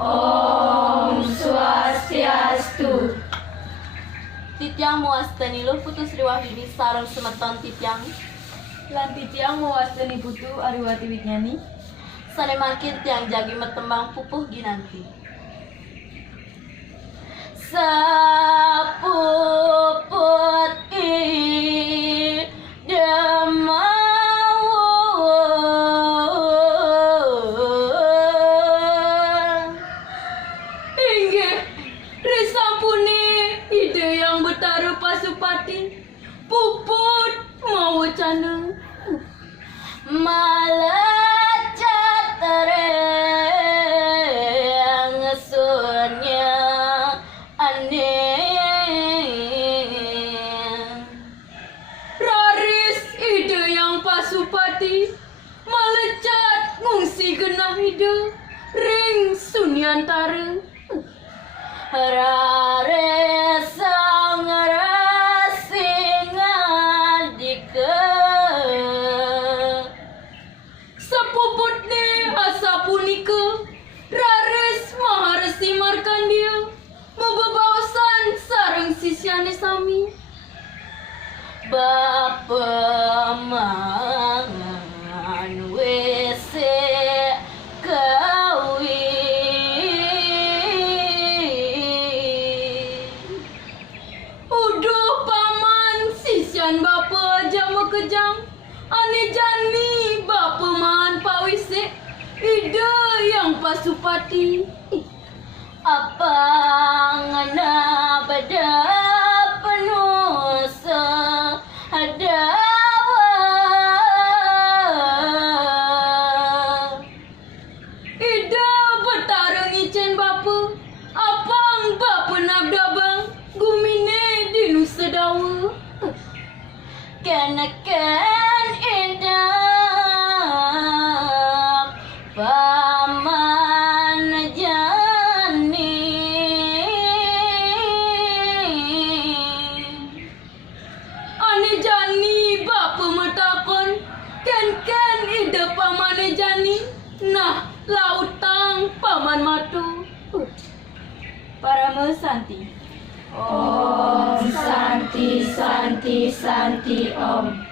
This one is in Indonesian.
Om Swastiastu. Titiang muastani lo putu Sri Wahyuni sareng semeton titiang Lan titiang mewastani putu Ariwati Wignani. sane makin tiang jagi metembang pupuh ginanti. Sapuput idemawon. Inggih, risampuni ide yang betara pasupati. Puput mau caneng. Malacat tereng sunnya aneh. Raris ide yang pasupati. Malecat ngungsi genah ide. Ring sunyantara. Rare sang rasingan dike Sepuput ni asa punika. Raris maharesi markandia. Bebebaosan sareng sisyane sami. Bapa mangan wese kawin. Uduh paman sisyan bapa jama kejang. Ane jani bapa man pawisik. Ide yang pasupati. Apa ngana beda penusa adawa. Ide betareng icen bapa. Apang bapa nabdabang. Gumine di nusa dawa. Kenakan indah paman jani. Ane jani bapa metakon. Ken ide pamane jani. Nah lautang paman matu. Parama Santi. Om Santi Santi Santi Om.